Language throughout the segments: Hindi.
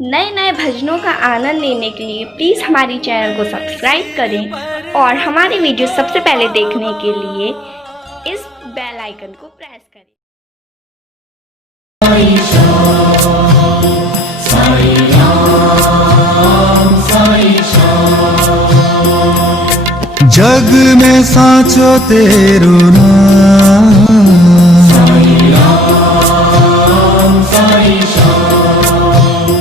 नए नए भजनों का आनंद लेने के लिए प्लीज़ हमारी चैनल को सब्सक्राइब करें और हमारी वीडियो सबसे पहले देखने के लिए इस बेल आइकन को प्रेस करें। साई राम, साई श्याम। जग में साचो तेरो नाम। साई राम, साई श्याम,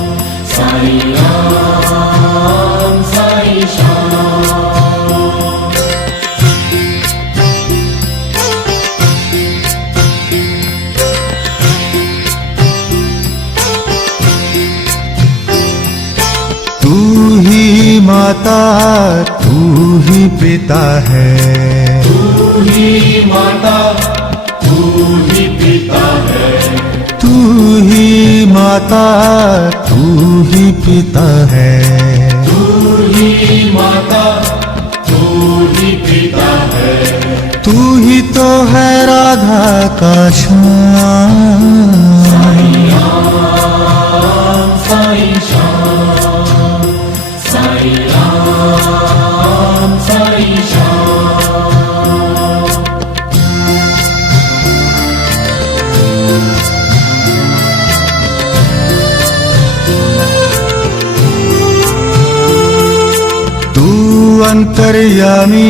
साई राम, साई श्याम। तू ही माता, तू ही पिता है। तू ही माता, तू ही पिता है। तू ही माता, तू ही पिता है। तू ही माता, तू ही पिता है। तू ही तो है राधा का श्याम। साई राम, साई श्याम, साई राम, साई श्याम। तू अंतर्यामी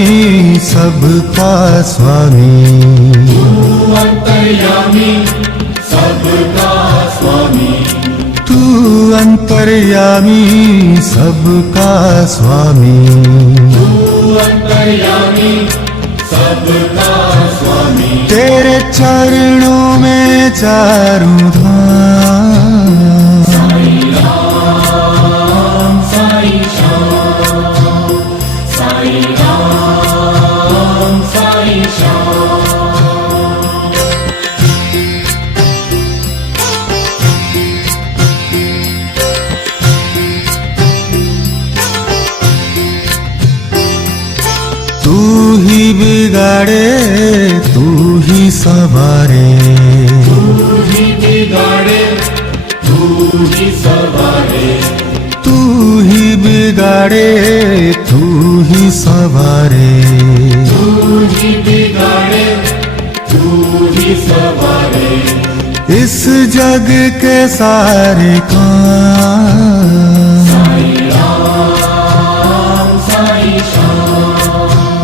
सबका स्वामी। तू अंतर्यामी सबका स्वामी। तू अंतर्यामी सबका स्वामी। तू अंतर्यामी सबका स्वामी। तेरे चरणों में चारों धाम। साई राम, साई श्याम, साई राम, साई श्याम। तू ही बिगाड़े, तू ही सवारे। तू ही बिगाड़े, तू ही सवारे। तू ही बिगाड़े, तू ही सवारे। तू ही बिगाड़े, तू ही सवारे। इस जग के सारे काम। साई राम, साई श्याम,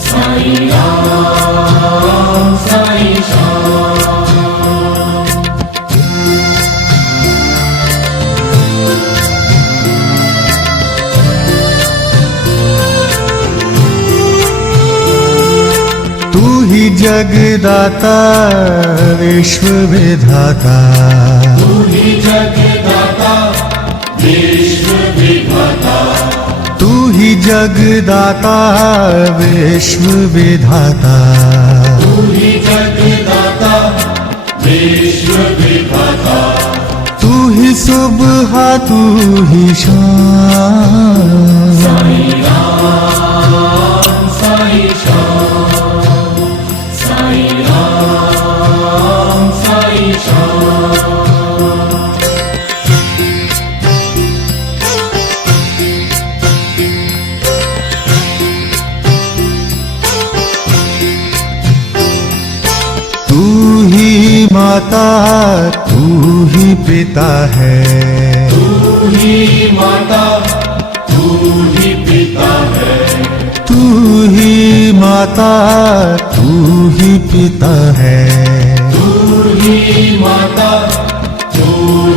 साई राम, साई श्याम। तू ही जगदाता विश्व विधाता। तू ही जगदाता विश्व विधाता। तू ही जगदाता विश्व विधाता। तू ही जगदाता विश्व विधाता। तू ही सुबह, तू ही शाम। साई राम, साई श्याम, साई राम, साई श्याम। तू ही माता, तू ही पिता है। तू ही माता, तू ही पिता है। तू ही माता, तू ही पिता है। तू ही माता, तू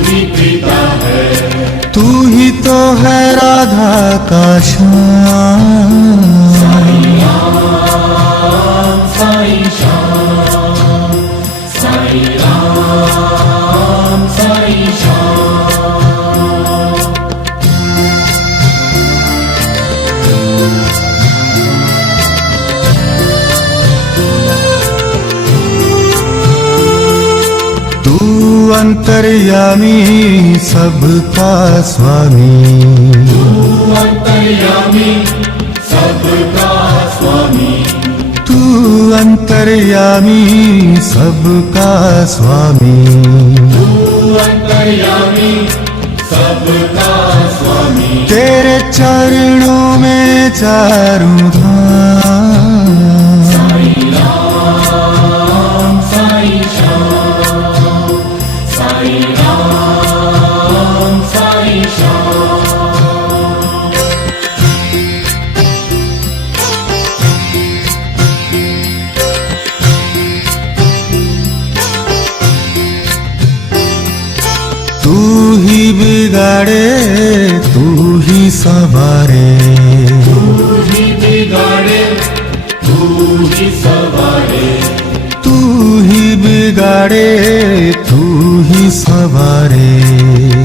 ही पिता है। तू ही तो है राधा का श्याम। साई राम, साई श्याम, साई राम, साई श्याम। तू अंतर्यामी सबका स्वामी। तू अंतर्यामी सबका स्वामी। तू अंतर्यामी सबका स्वामी। तू अंतर्यामी सब चरणों में चारों धाम। साईं राम साईं श्याम, साईं राम साईं श्याम। तू ही बिगाड़े तू ही संवारे, तू ही बिगाड़े तू ही संवारे, तू ही बिगाड़े तू ही संवारे।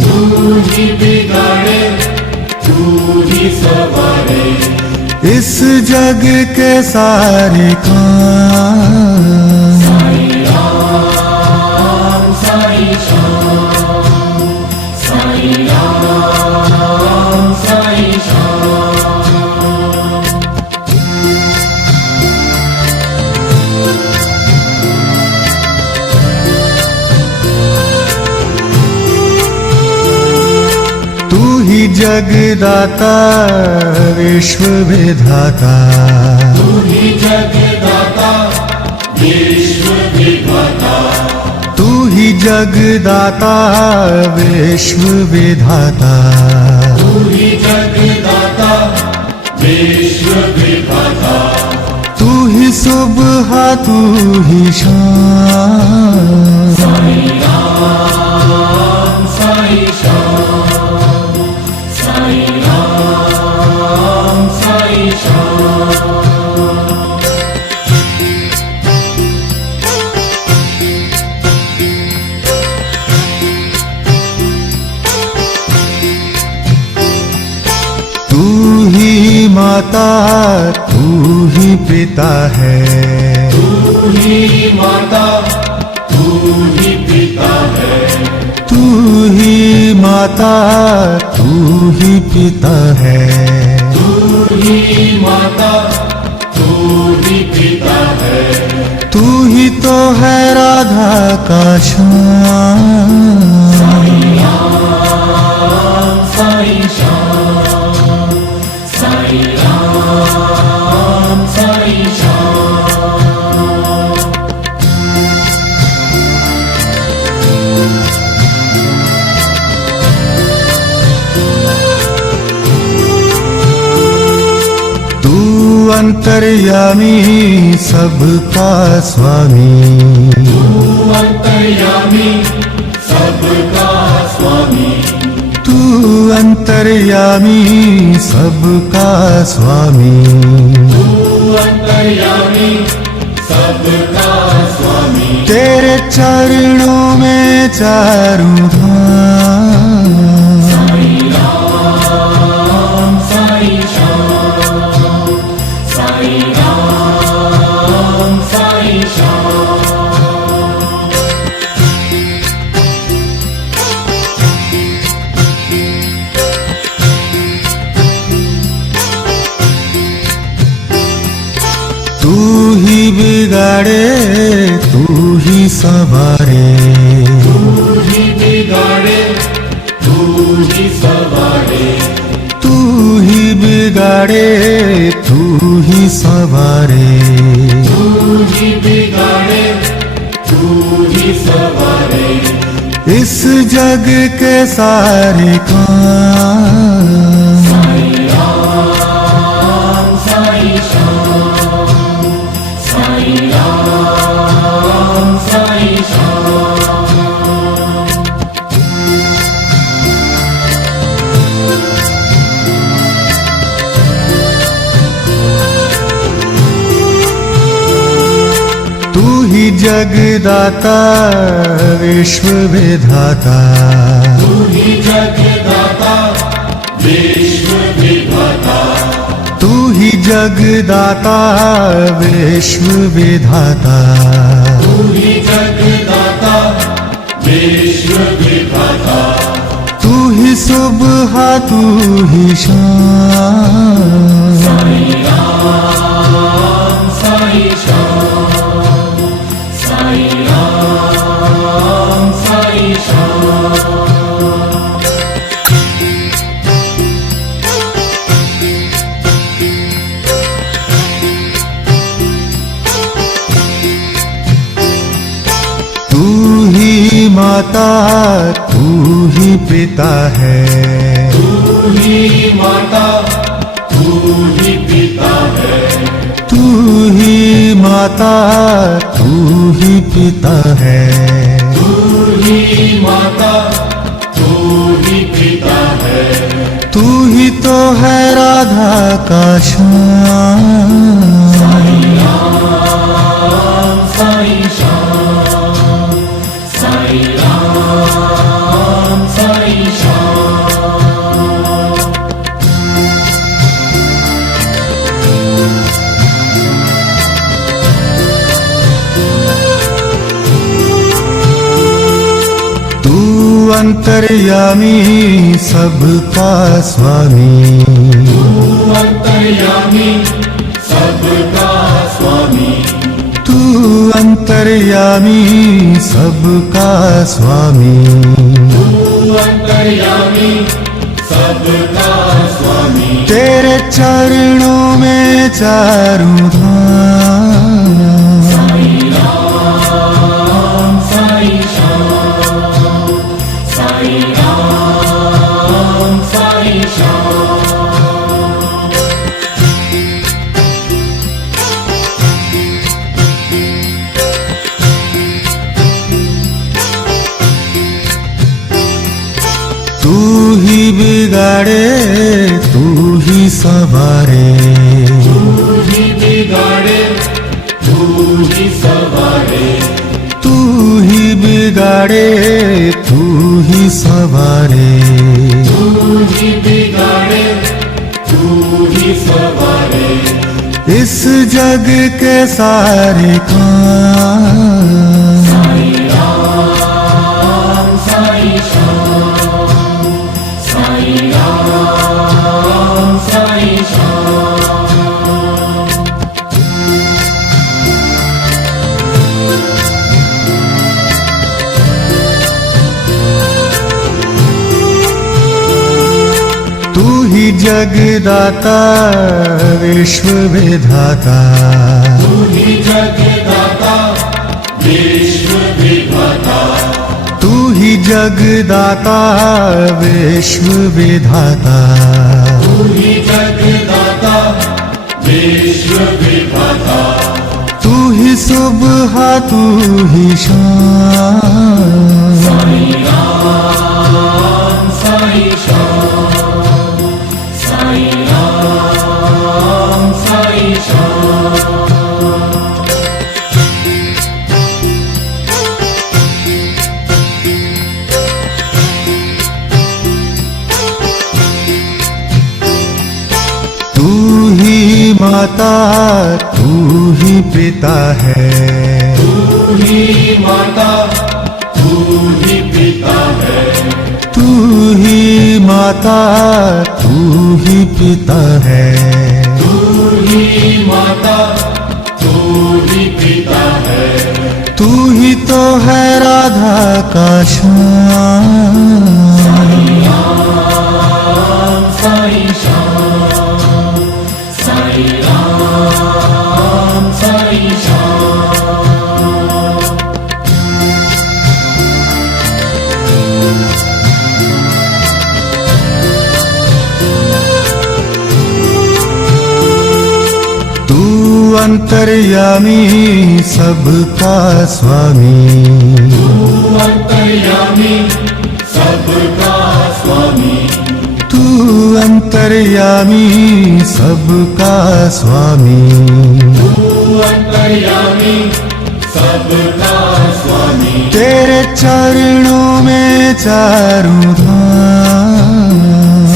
तू ही बिगाड़े तू ही संवारे। इस जग के सारे काम। साईं राम साईं श्याम, साईं राम साईं श्याम। तू ही जगदाता विश्व विधाता, तू ही जगदाता विश्व विधाता, तू ही जगदाता विश्व विधाता। तू ही जगदाता विश्व विधाता। तू ही सुबह तू ही शाम। साईं राम साईं श्याम, साईं राम साईं श्याम। तू ही माता तू ही पिता है, तू ही माता तू ही पिता है, तू ही माता तू ही पिता है। तू ही माता तू ही पिता है। तू ही तो है राधा का श्याम। साईं राम साईं श्याम, साईं राम साईं श्याम। तू अंतर्यामी सबका स्वामी, तू अंतर्यामी सबका स्वामी, तू अंतर्यामी सबका स्वामी। तू अंतर्यामी सबका स्वामी। तेरे चरणों में चारों धाम। साईं राम साईं श्याम, साईं राम साईं श्याम। तू ही बिगाड़े तू ही संवारे, तू ही बिगाड़े तू ही संवारे, तू ही बिगाड़े तू ही संवारे। तू ही बिगाड़े तू ही संवारे। इस जग के सारे काम। साईं राम साईं श्याम, साईं राम साईं श्याम। तू ही जगदाता विश्व विधाता, तू ही जगदाता विश्व विधाता, तू ही जगदाता विश्व विधाता। तू ही जगदाता विश्व विधाता। तू ही सुबह तू ही शाम। साईं राम साईं श्याम, साईं राम साईं श्याम। पिता है। तू ही माता, तू ही पिता है। तू ही माता, तू ही पिता है। तू ही माता, तू ही पिता है। तू ही तो है राधा का श्याम। साईं राम, साईं श्याम, साईं राम, साईं श्याम। तू अंतर्यामी सबका स्वामी। तू अंतर्यामी सबका स्वामी। तू अंतर्यामी सबका स्वामी। तू अंतर्यामी सबका स्वामी। तेरे चरणों में चारों धाम। साईं राम, साईं श्याम, साईं राम, साईं श्याम। तू ही बिगाड़े, तू ही सवारे। तू ही बिगाड़े, तू ही सवारे। तू ही बिगाड़े, तू ही सवारे। तू ही बिगाड़े, तू ही सवारे। इस जग के सारे काम। साईं राम, साईं श्याम, साईं राम, साईं श्याम। तू ही जगदाता विश्व विधाता। तू ही जगदाता विश्व विधाता। तू ही जगदाता विश्व विधाता। तू ही जगदाता विश्व विधाता। तू ही सुबह, तू ही शाम। साईं राम, साईं श्याम, साईं राम, साईं श्याम। तू ही माता, तू ही पिता है। तू ही माता, तू ही पिता है। तू ही माता, तू ही पिता है। तू ही माता, तू ही पिता है। तू ही तो है राधा का श्याम। साईं राम, साईं श्याम, साईं राम, साईं श्याम। तू अंतर्यामी सबका स्वामी। तू अंतर्यामी सबका स्वामी। तू अंतर्यामी सबका स्वामी। तू अंतर्यामी सबका स्वामी। तेरे चरणों में चारों धाम।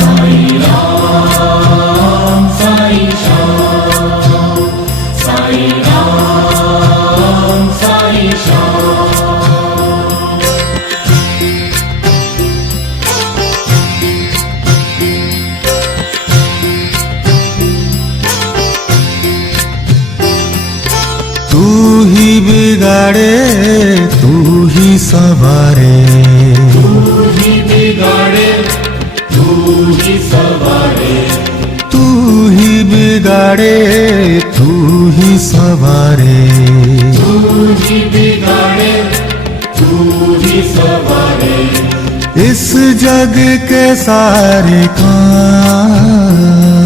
साईं राम, साईं श्याम, साईं राम, साईं श्याम। तू ही बिगाड़े, तू ही सवारे। तू ही बिगाड़े, तू ही सवारे। तू ही बिगाड़े, तू ही सवारे। तू ही बिगाड़े, तू ही सवारे। इस जग के सारे काम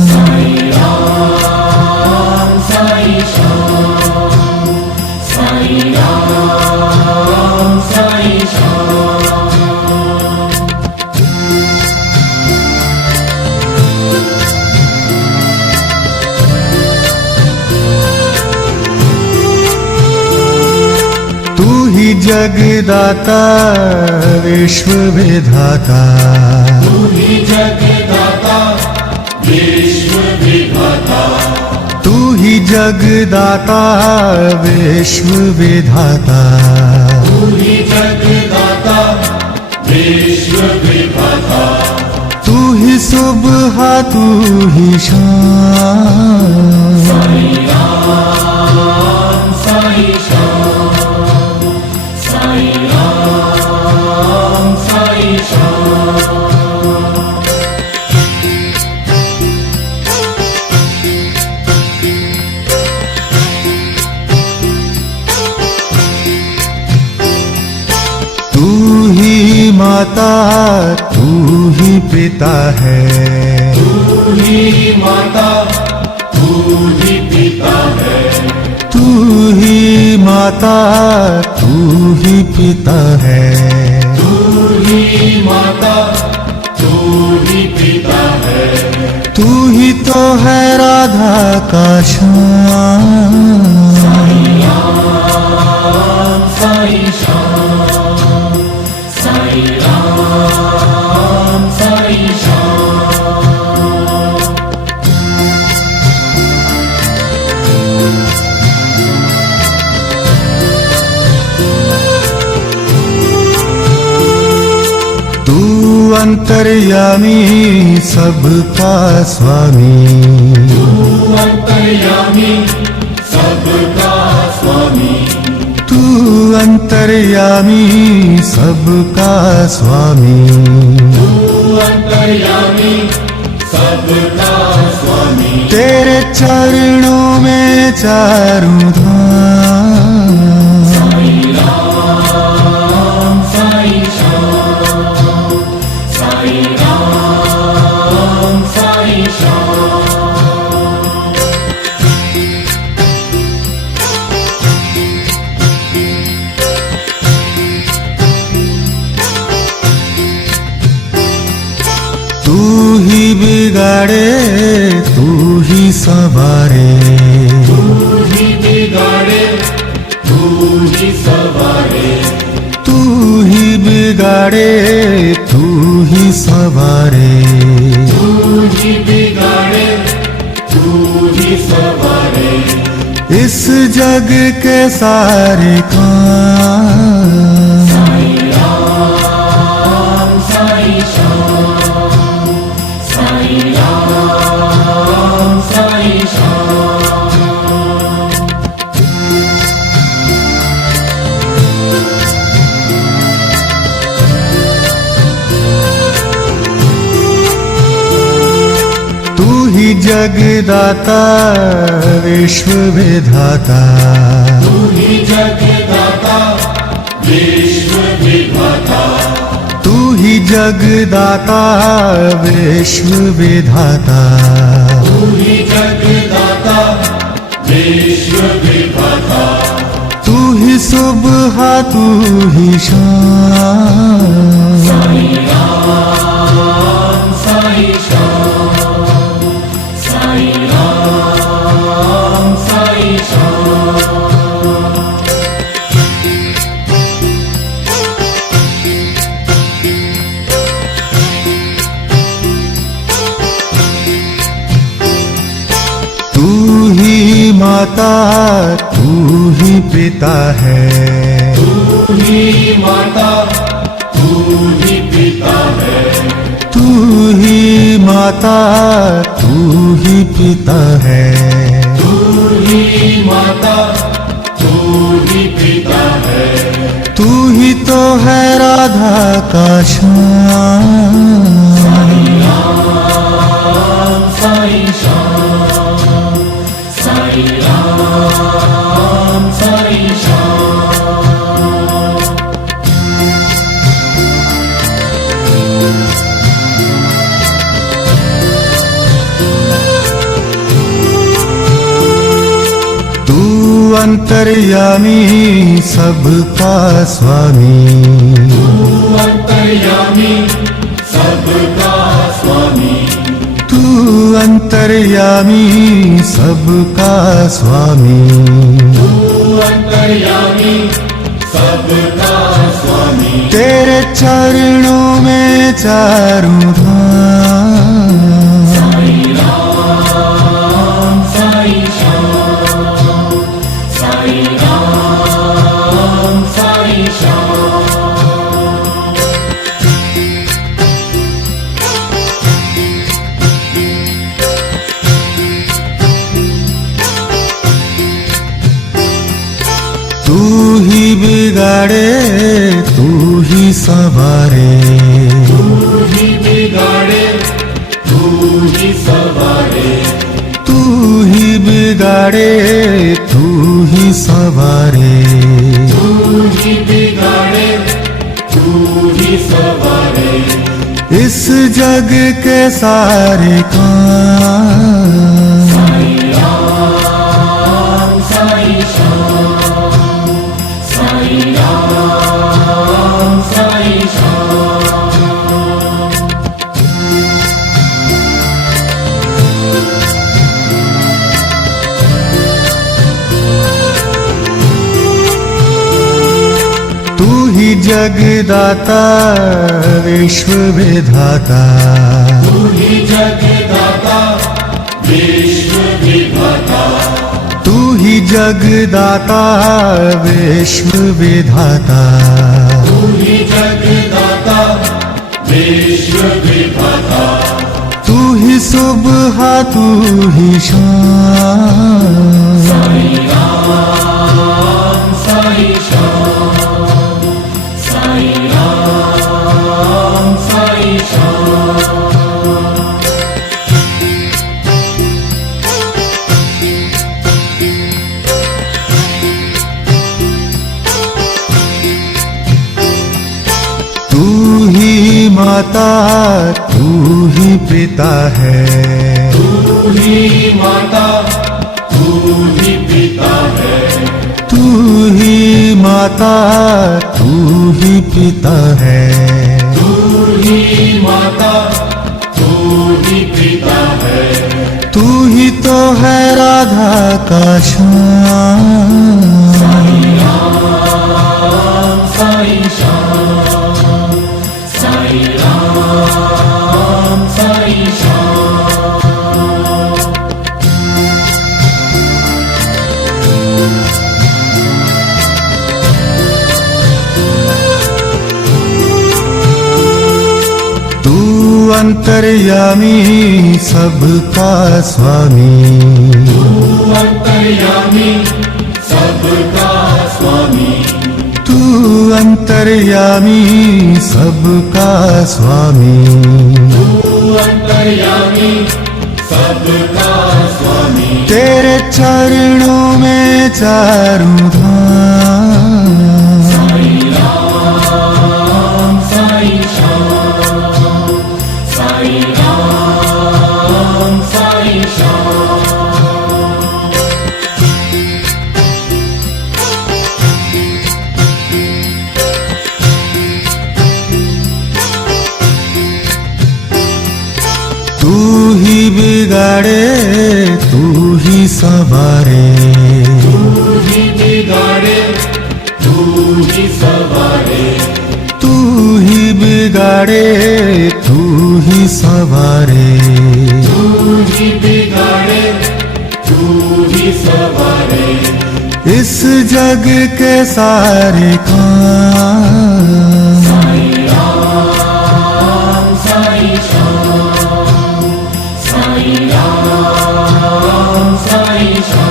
साई राम साई श्याम, साई राम साई श्याम। तू ही जगदाता विश्व विधाता, तू ही जगदाता विश्व विधाता, तू ही जगदाता विश्व विधाता, तू ही जगदाता विश्व विधाता। तू ही सुबह तू ही शाम, साई राम साई श्याम, साई राम साई श्याम। तू ही माता तू ही पिता है, तू ही माता तू ही पिता है, तू ही माता तू ही पिता है, तू ही माता तू ही पिता है। तू ही तो है राधा का श्याम, साई राम साई श्याम, साई राम साई श्याम। तू अंतर्यामी सबका स्वामी, तू अंतर्यामी सबका स्वामी, तू अंतर्यामी सबका स्वामी, तू अंतर्यामी सबका स्वामी। तेरे चरणों में चारों धाम, साई राम साई श्याम, साई राम साई श्याम। तू ही बिगाड़े तू ही संवारे, तू ही बिगाड़े तू ही सवारे, तू ही बिगाड़े तू ही संवारे, तू ही बिगाड़े तू ही सवारे। इस जग के सारे काम साई राम साई श्याम, साई राम साई श्याम। तू ही जगदाता विश्व विधाता, तू ही जगदाता विश्व विधाता, तू ही जगदाता विश्व विधाता, तू ही जगदाता विश्व विधाता। तू ही सुबह तू ही शाम, साई राम साई श्याम, साई राम साई श्याम। तू ही माता तू ही पिता है, तू ही माता तू ही पिता है, तू ही माता तू ही पिता है, तू ही माता तू ही पिता है। तू ही तो है राधा का श्याम, साई राम साई श्याम, साई राम साई श्याम। अंतर्यामी सबका स्वामी, तू अंतर्यामी सबका स्वामी, तू अंतर्यामी सबका स्वामी, तू अंतर्यामी सबका स्वामी। तेरे चरणों में चारों धाम, साईं राम साईं श्याम, साईं राम साईं श्याम। तू ही बिगाड़े तू ही संवारे, तू ही बिगाड़े तू ही सवारे, तू ही बिगाड़े तू ही संवारे, तू ही बिगाड़े तू ही सवारे। इस जग के सारे काम, साईं राम साईं श्याम, साईं राम साईं श्याम। तू ही जगदाता विश्व विधाता, तू ही जगदाता विश्व विधाता, तू ही जगदाता विश्व विधाता, तू ही जगदाता विश्व विधाता। तू ही सुबह तू ही शाम, साईं राम साईं श्याम, साईं राम साईं श्याम। तू ही माता तू ही पिता है, तू ही माता तू ही पिता है, तू ही माता तू ही पिता है, तू ही माता तू ही पिता है। तू ही तो है राधा का श्याम, साईं राम साईं श्याम, साईं राम साईं श्याम। तू अंतर्यामी सबका स्वामी, तू अंतर्यामी सबका स्वामी, तू अंतर्यामी सबका स्वामी, तू अंतर्यामी सबका स्वामी। तेरे चरणों में चारों धाम, साईं राम साईं श्याम, साईं राम साईं श्याम। तू ही बिगाड़े तू ही संवारे, तू ही बिगाड़े तू ही सवारे, तू ही बिगाड़े तू ही संवारे, तू ही बिगाड़े तू ही सवारे। इस जग के सारे काम, साईं राम साईं श्याम, साईं राम साईं श्याम।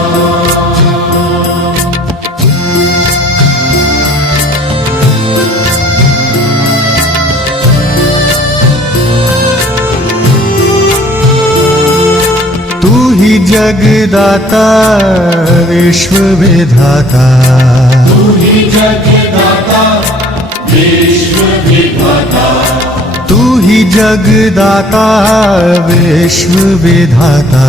तू ही जगदाता विश्व विधाता, तू ही जगदाता विश्व विधाता, तू ही जगदाता विश्व विधाता,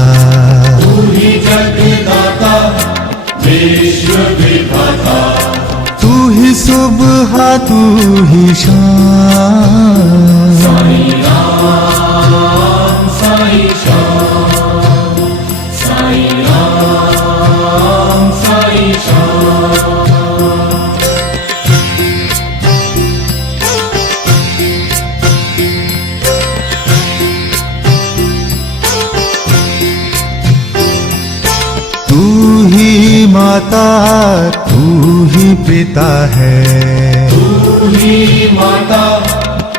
तू ही जगदाता विश्व सुबह तू ही शाम। साई राम साई श्याम, साई राम साई श्याम। तू ही माता तू ही पिता है, तू ही माता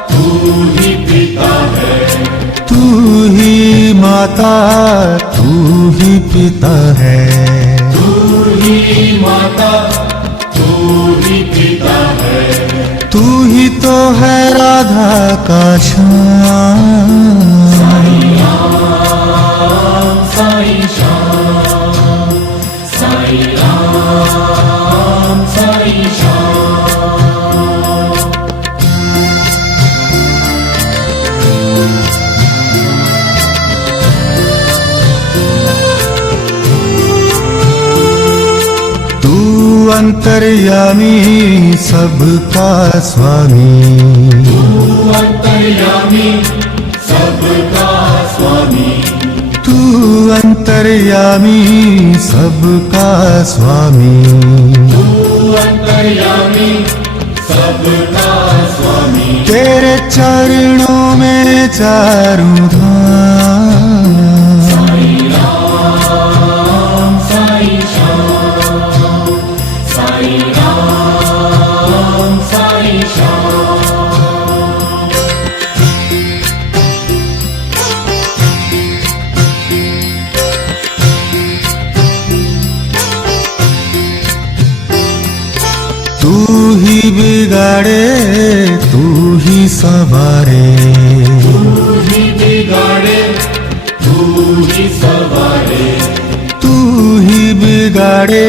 तू ही पिता है, तू ही माता तू ही पिता है। तू ही माता तू ही पिता है, तू ही तो है राधा का श्याम। साई राम साई श्याम, साई राम साई श्याम। तू अंतर्यामी सबका स्वामी, तू अंतर्यामी सबका स्वामी, तू अंतर्यामी सबका स्वामी। तू अंतर्यामी सबका स्वामी। तेरे चरणों में चारों धाम। साई राम साई श्याम, साई राम साई श्याम। तू ही बिगाड़े तू ही संवारे, तू ही बिगाड़े तू ही सवारे, तू ही बिगाड़े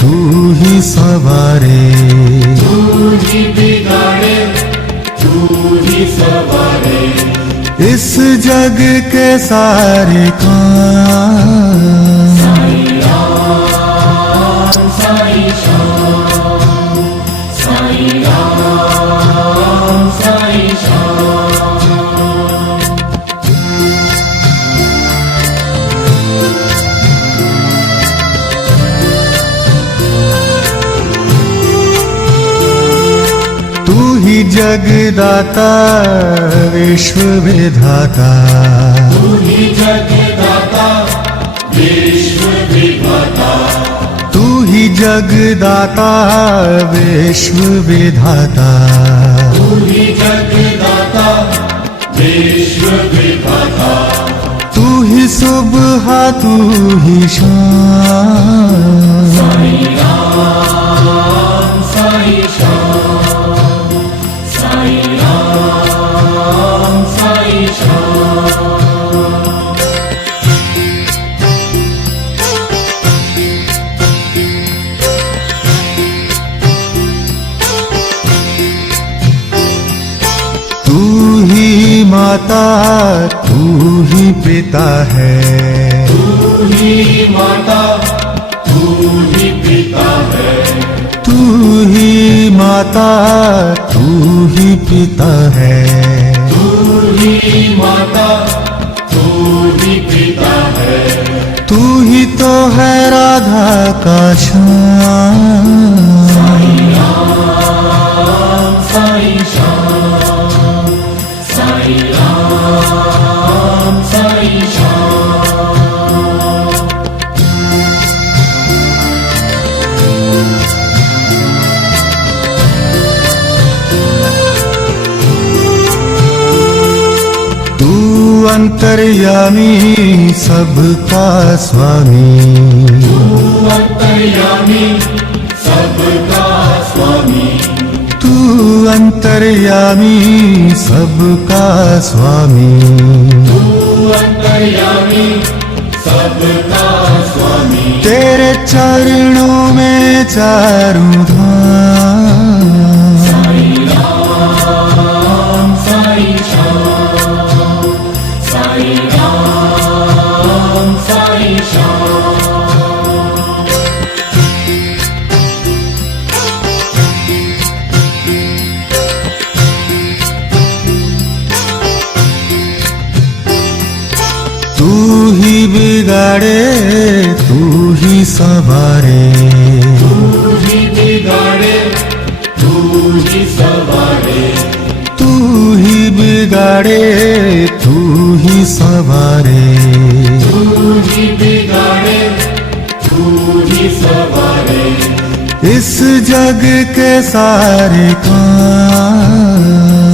तू ही संवारे। तू ही बिगाड़े तू ही सवारे। इस जग के सारे काम। साई राम साई श्याम, साई राम साई श्याम। तू ही जगदाता विश्व विधाता, तू ही जगदाता विश्व विधाता, तू ही जगदाता विश्व विधाता। तू ही जगदाता विश्व विधाता। तू ही सुबह तू ही शाम। साई राम साई श्याम, साई राम साई श्याम। तू ही माता तू ही पिता है, तू ही माता तू ही पिता है, तू ही माता तू ही पिता है। तू ही माता तू ही पिता है। तू ही तो है राधा का श्याम। साई राम साई श्याम, साई राम साई श्याम। तू अंतर्यामी सबका स्वामी, तू अंतर्यामी सबका स्वामी, तू अंतर्यामी सबका स्वामी। तू अंतर्यामी सबका स्वामी। तेरे चरणों में चारों धाम। साई राम साई श्याम, साई राम साई श्याम। तू ही बिगाड़े तू ही संवारे, तू ही बिगाड़े तू ही संवारे, तू ही बिगाड़े तू ही संवारे, तू ही बिगाड़े तू ही संवारे, इस जग के सारे काम।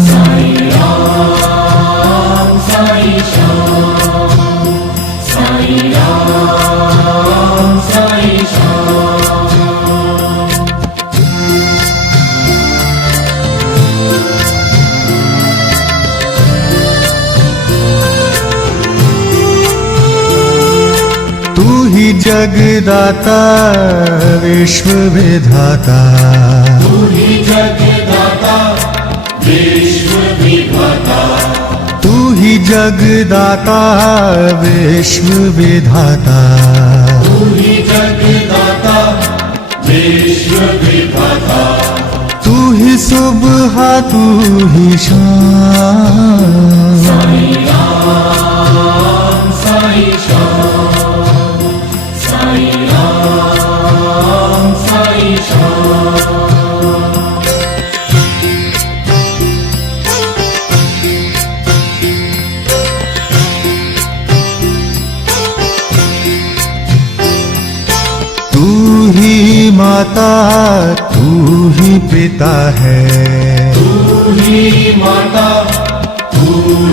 साईं राम साईं श्याम, साईं राम साईं श्याम। तू ही जगदाता विश्व विधाता, तू ही जगदाता विश्व विधाता, तू ही जगदाता विश्व विधाता, तू ही जगदाता विश्व विधाता, तू ही सुबह तू ही शाम। साईं राम साईं श्याम, साईं राम साईं श्याम। तू ही माता तू ही पिता है, तू ही माता तू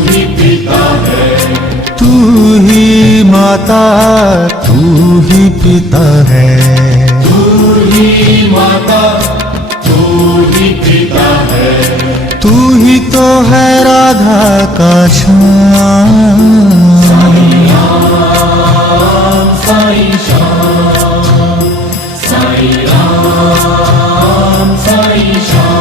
ही पिता है, तू ही माता तू ही पिता है, तू ही माता तू ही पिता है, तू ही तो है राधा का श्याम। साईं राम साईं श्याम, साईं राम साईं श्याम।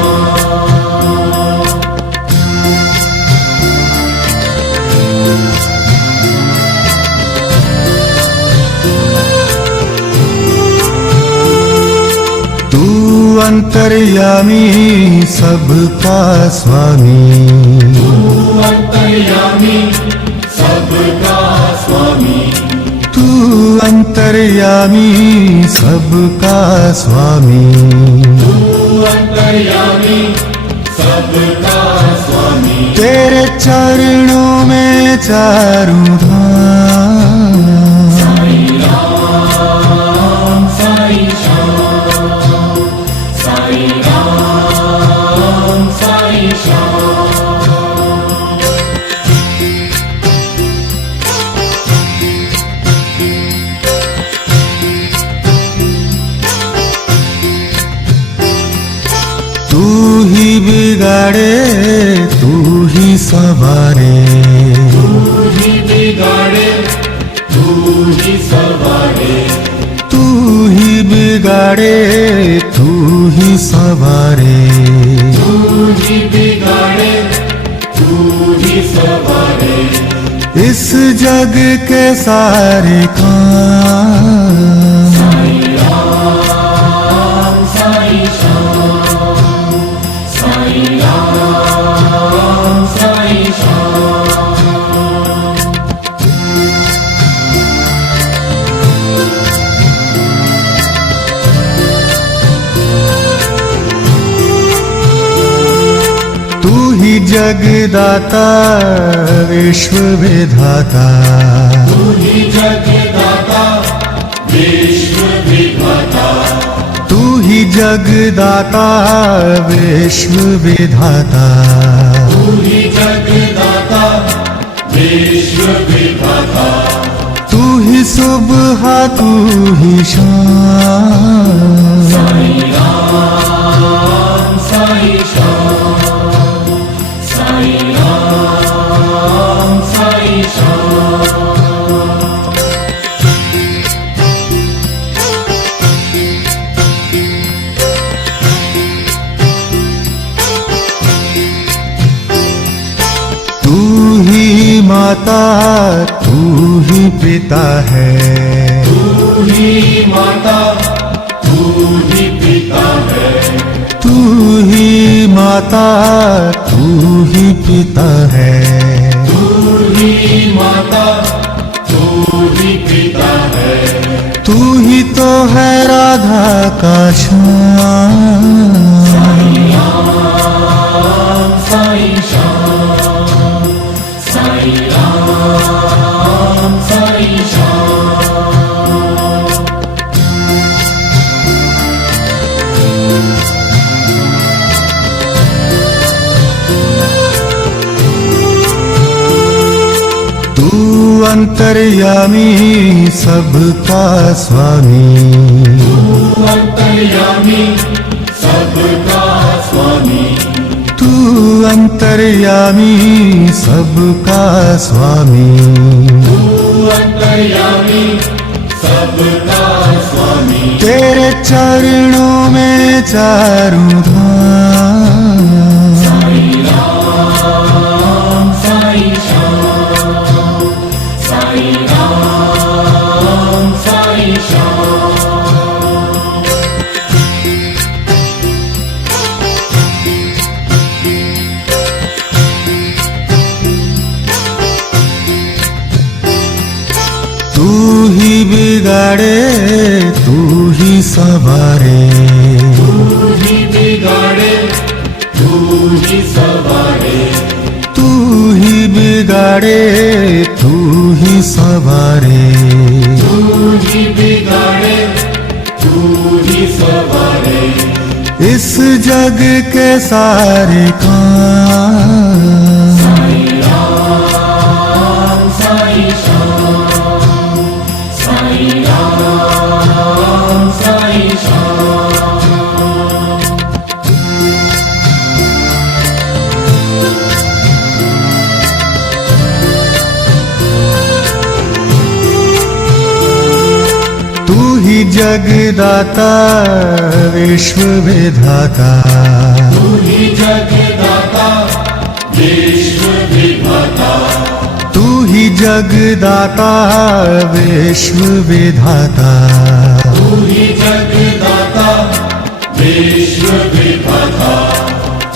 तू अंतर्यामी सबका स्वामी, तू अंतर्यामी सबका स्वामी, तू अंतर्यामी सबका स्वामी, तू अंतर्यामी सबका स्वामी। तेरे चरणों में चारों धाम। साईं राम साईं श्याम, साईं राम साईं श्याम। तू ही बिगाड़े तू ही संवारे, तू ही बिगाड़े तू ही संवारे, तू ही बिगाड़े तू ही संवारे, तू ही बिगाड़े तू ही संवारे, इस जग के सारे काम। साईं राम साईं श्याम, साईं राम साईं श्याम। तू ही जगदाता विश्व विधाता, तू ही जगदाता विश्व विधाता, तू ही जगदाता विश्व विधाता, तू ही जगदाता विश्व विधाता, तू ही सुबह तू ही शाम। साईं राम साईं श्याम, साईं राम साईं श्याम। तू ही माता तू ही पिता है, तू ही माता तू ही पिता है, तू ही माता तू ही पिता है, तू ही माता तू ही पिता है, तू ही तो है राधा का श्याम। साईं राम साईं श्याम, साईं राम साईं श्याम। तू अंतर्यामी सबका स्वामी, अंतर्यामी सबका स्वामी, तू अंतर्यामी सबका स्वामी। अंतर्यामी सबका स्वामी, तेरे चरणों में चारों धाम। साईं राम साईं श्याम, साईं राम साईं श्याम। तू ही बिगाड़े तू ही सवारे, तू ही बिगाड़े तू ही सवारे, तू ही बिगाड़े तू ही सवारे। तू ही बिगाड़े तू ही सवारे, इस जग के सारे काम। साईं राम साईं श्याम, साईं राम साईं श्याम। तू ही जगदाता विश्व विधाता, तू ही जगदाता विश्व विधाता, तू ही जगदाता विश्व विधाता। तू ही जगदाता विश्व विधाता,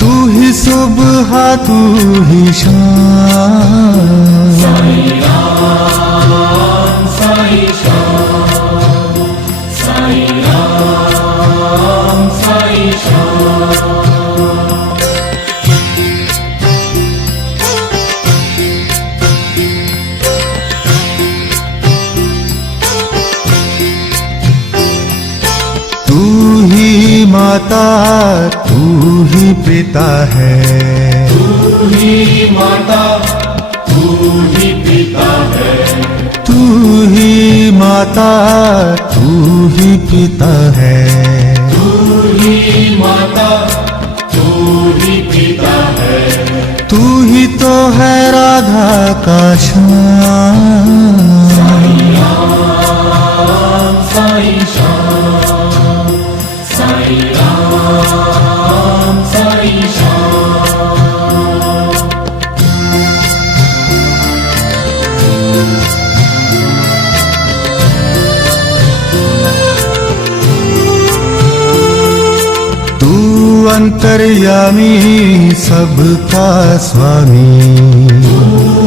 तू ही सुबह तू ही शाम। साईं राम साईं श्याम, साईं राम साईं श्याम। तू ही माता तू ही पिता है, तू ही माता तू ही पिता है, तू ही माता तू ही पिता है। तू ही माता तू ही पिता है, तू ही तो है राधा का श्याम। साईं राम साईं श्याम, साईं राम साईं श्याम। तू अंतर्यामी सबका स्वामी,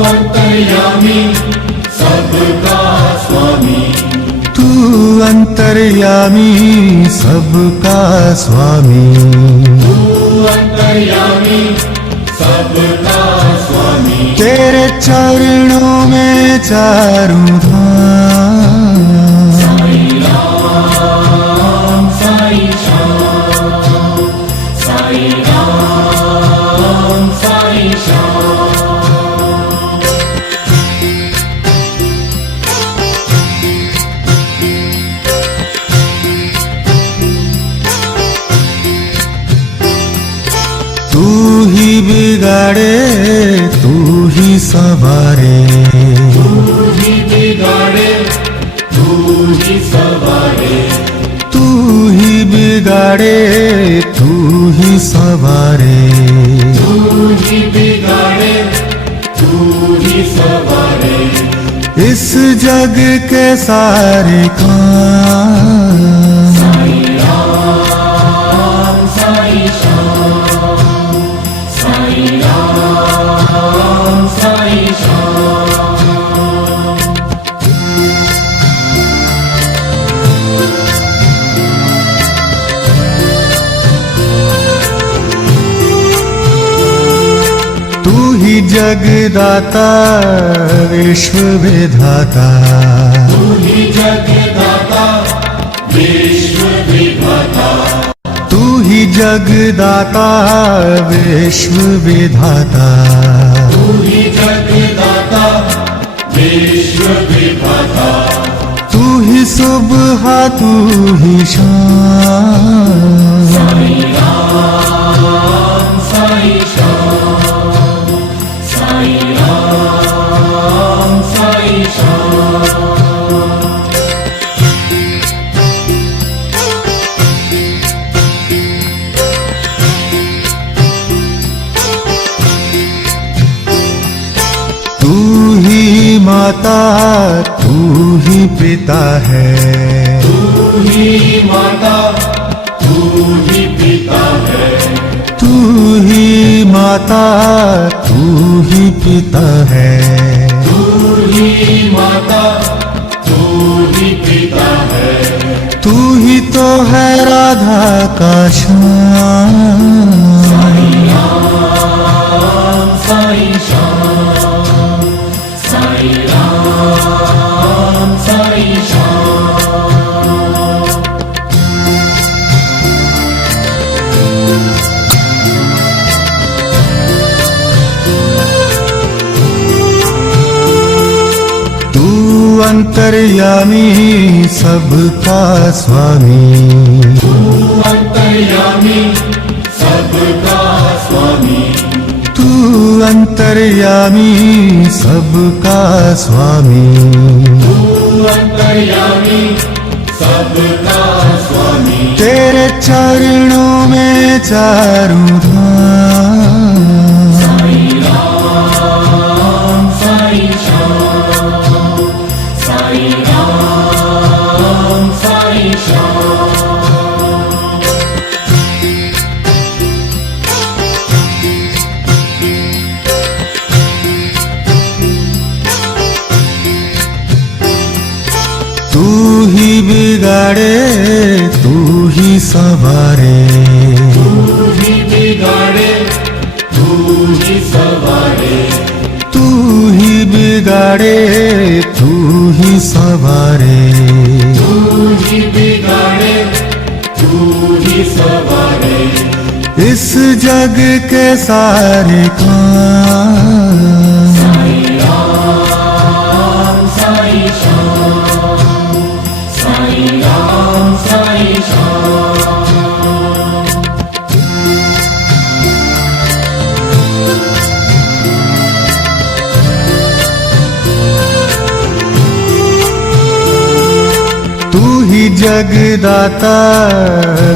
अंतर्यामी सबका स्वामी, तू अंतर्यामी सबका स्वामी। अंतर्यामी सबका स्वामी, तेरे चरणों में चारों धाम। साईं राम साईं श्याम, साईं राम साईं श्याम। तू ही बिगाड़े तू ही सवारे, तू ही बिगाड़े तू ही सवारे, तू ही बिगाड़े तू ही सवारे। तू ही बिगाड़े तू ही सवारे, इस जग के सारे काम। साईं राम साईं श्याम, साईं राम साईं श्याम। जगदाता विश्व विधाता तू ही जगदाता विश्व विधाता तू ही जगदाता विश्व विधाता तू ही जगदाता विश्व विधाता तू ही सुबह तू ही शाम साई राम साई श्याम साई राम साई श्याम तू ही माता तू ही पिता है तू ही माता तू ही पिता है तू ही माता तू ही पिता है तू ही माता तू ही पिता है तू ही तो है राधा का श्याम साई राम साई श्याम साई राम साई श्याम तू अंतर्यामी सबका स्वामी तू अंतर्यामी सबका स्वामी तू अंतर्यामी सबका स्वामी तू अंतर्यामी सबका स्वामी तेरे चरणों में चारों धाम साई राम साई श्याम साई राम साई श्याम तू ही बिगाड़े तू ही संवारे तू ही बिगाड़े तू ही सवारे तू ही बिगाड़े तू ही संवारे तू ही बिगाड़े तू ही सवारे इस जग के सारे काम साई राम साई श्याम साई राम साई श्याम तू ही जगदाता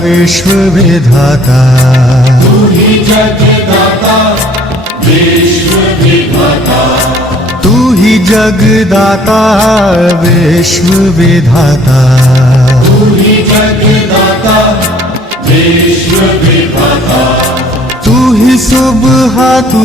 विश्व विधाता तू ही जगदाता विश्व विधाता तू ही जगदाता विश्व विधाता तू ही जगदाता विश्व विधाता तू ही सुबह तू